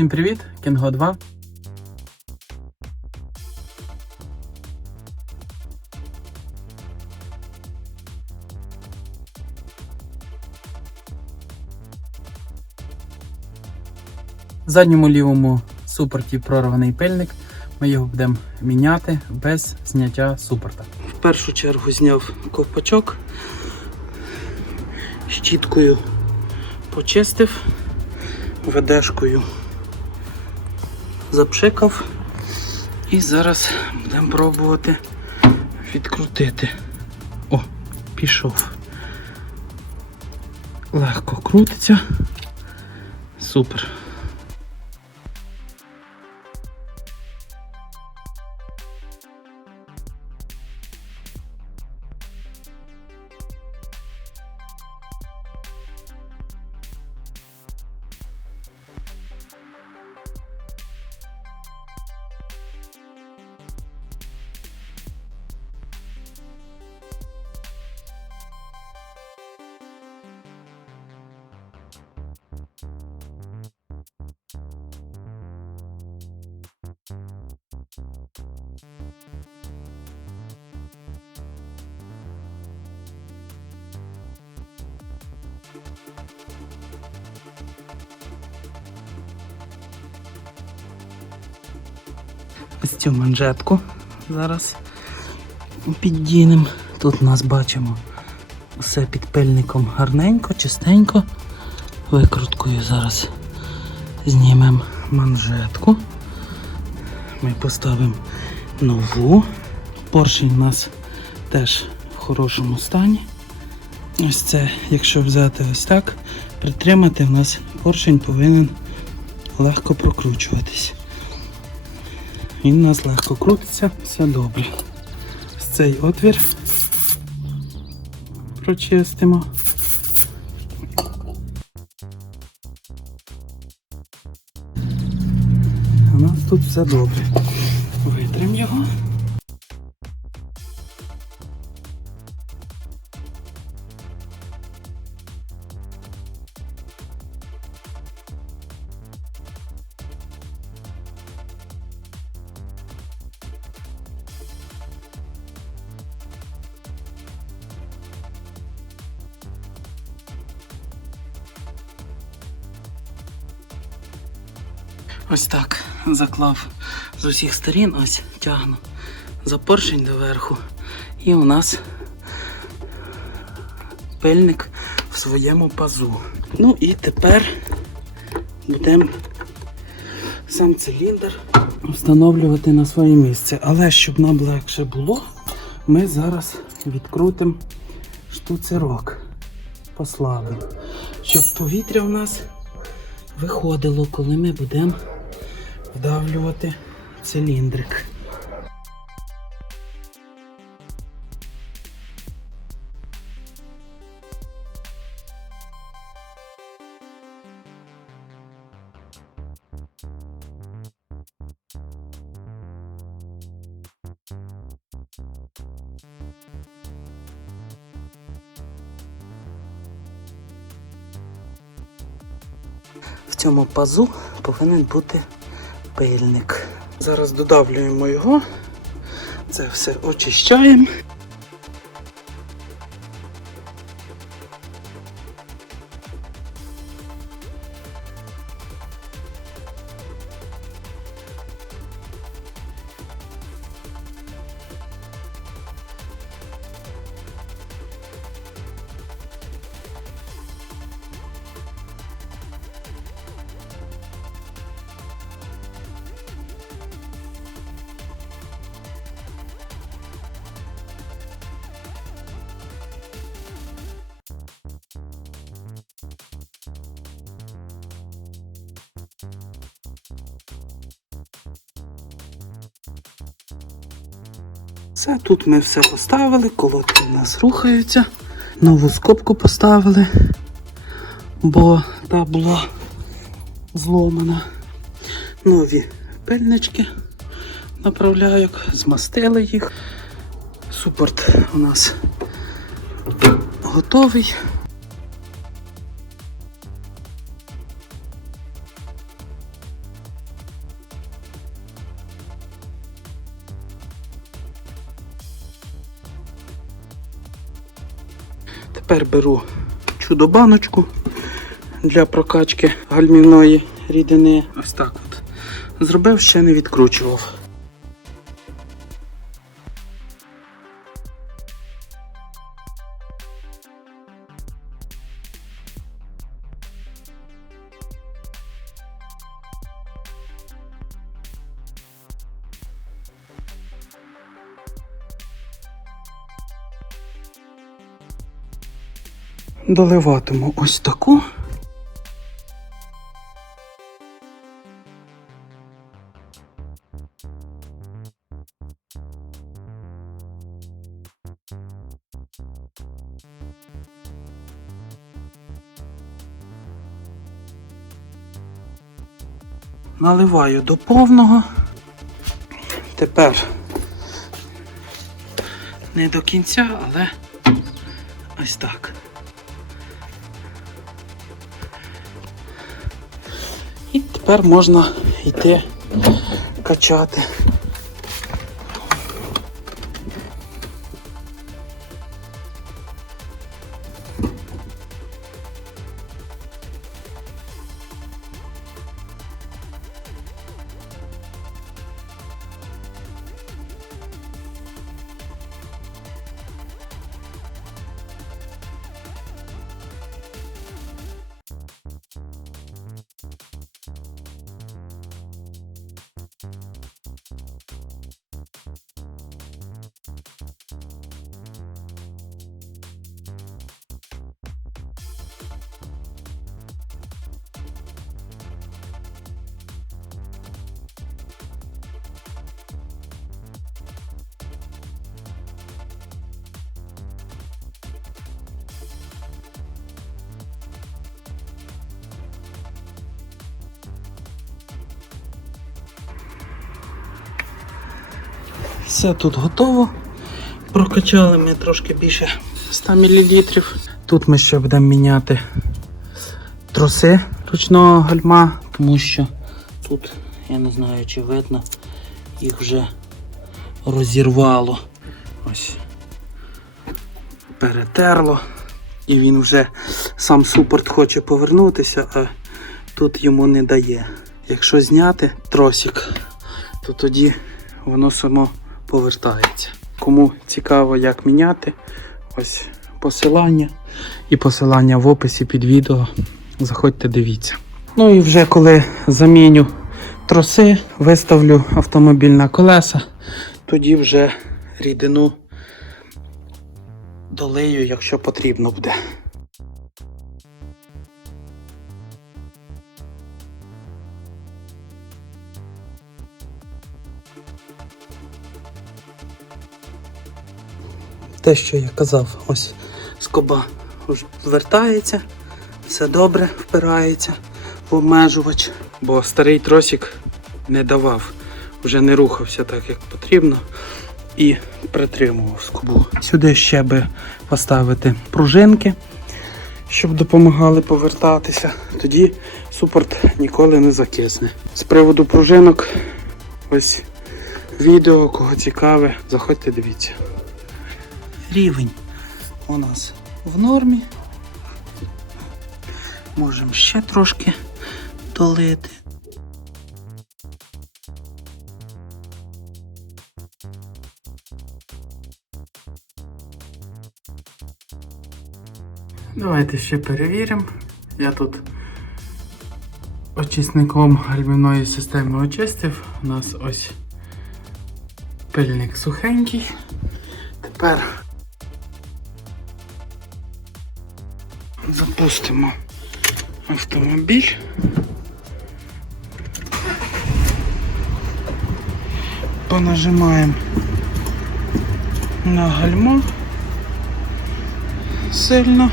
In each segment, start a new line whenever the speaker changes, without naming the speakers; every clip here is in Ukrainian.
Всім привіт, Кінго 2. В задньому лівому супорті прорваний пильник. Ми його будемо міняти без зняття супорта. В першу чергу зняв ковпачок, щіткою почистив, ведешкою запшикав. І зараз будемо пробувати відкрутити. О, пішов. Легко крутиться. Супер. Ось цю манжетку зараз піддінемо. Тут нас бачимо все під пильником гарненько, чистенько. Викруткою зараз знімемо манжетку. Ми поставимо нову. Поршень у нас теж в хорошому стані. Ось це, якщо взяти ось так, притримати, у нас поршень повинен легко прокручуватись. Він у нас легко крутиться, все добре. Ось цей отвір прочистимо. У нас тут все добре. Ось так заклав з усіх сторін, ось тягну за поршень доверху. І у нас пильник в своєму пазу. Ну і тепер будемо сам циліндр встановлювати на своє місце. Але щоб нам легше було, ми зараз відкрутимо штуцерок. Послабимо, щоб повітря у нас виходило, коли ми будемо вдавлювати циліндрик. В цьому пазу повинен бути пильник. Зараз додавлюємо його, це все очищаємо. Все, тут ми все поставили, колодки в нас рухаються. Нову скобку поставили, бо та була зломана. Нові пильнички направляю, змастили їх. Супорт у нас готовий. Тепер беру чудо-баночку для прокачки гальмівної рідини. Ось так от. Зробив, ще не відкручував. Доливатиму ось таку. Наливаю до повного. Тепер не до кінця, але ось так. Тепер можна йти качати. Все тут готово. Прокачали ми трошки більше 100 мл. Тут ми ще будемо міняти троси ручного гальма, тому що тут, я не знаю чи видно, їх вже розірвало. Ось перетерло. І він вже сам супорт хоче повернутися, а тут йому не дає. Якщо зняти тросик, то тоді воно само повертається. Кому цікаво, як міняти, ось посилання і посилання в описі під відео. Заходьте, дивіться. Ну і вже коли заміню троси, виставлю автомобіль на колеса, тоді вже рідину долию, якщо потрібно буде. Те, що я казав, ось скоба вертається, все добре впирається в обмежувач, бо старий тросик не давав, вже не рухався так, як потрібно, і притримував скобу. Сюди ще би поставити пружинки, щоб допомагали повертатися. Тоді супорт ніколи не закисне. З приводу пружинок, ось відео, кого цікаве, заходьте, дивіться рівень у нас в нормі. Можемо ще трошки долити. Давайте ще перевіримо. Я тут очисником гальмівної системи очистив. У нас ось пильник сухенький. Тепер запустимо автомобіль. Понажимаємо на гальмо сильно.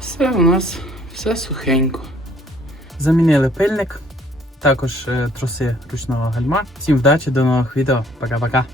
Все у нас все сухенько. Замінили пильник, також е, троси ручного гальма. Всім вдачі, до нових відео. Пока-пока.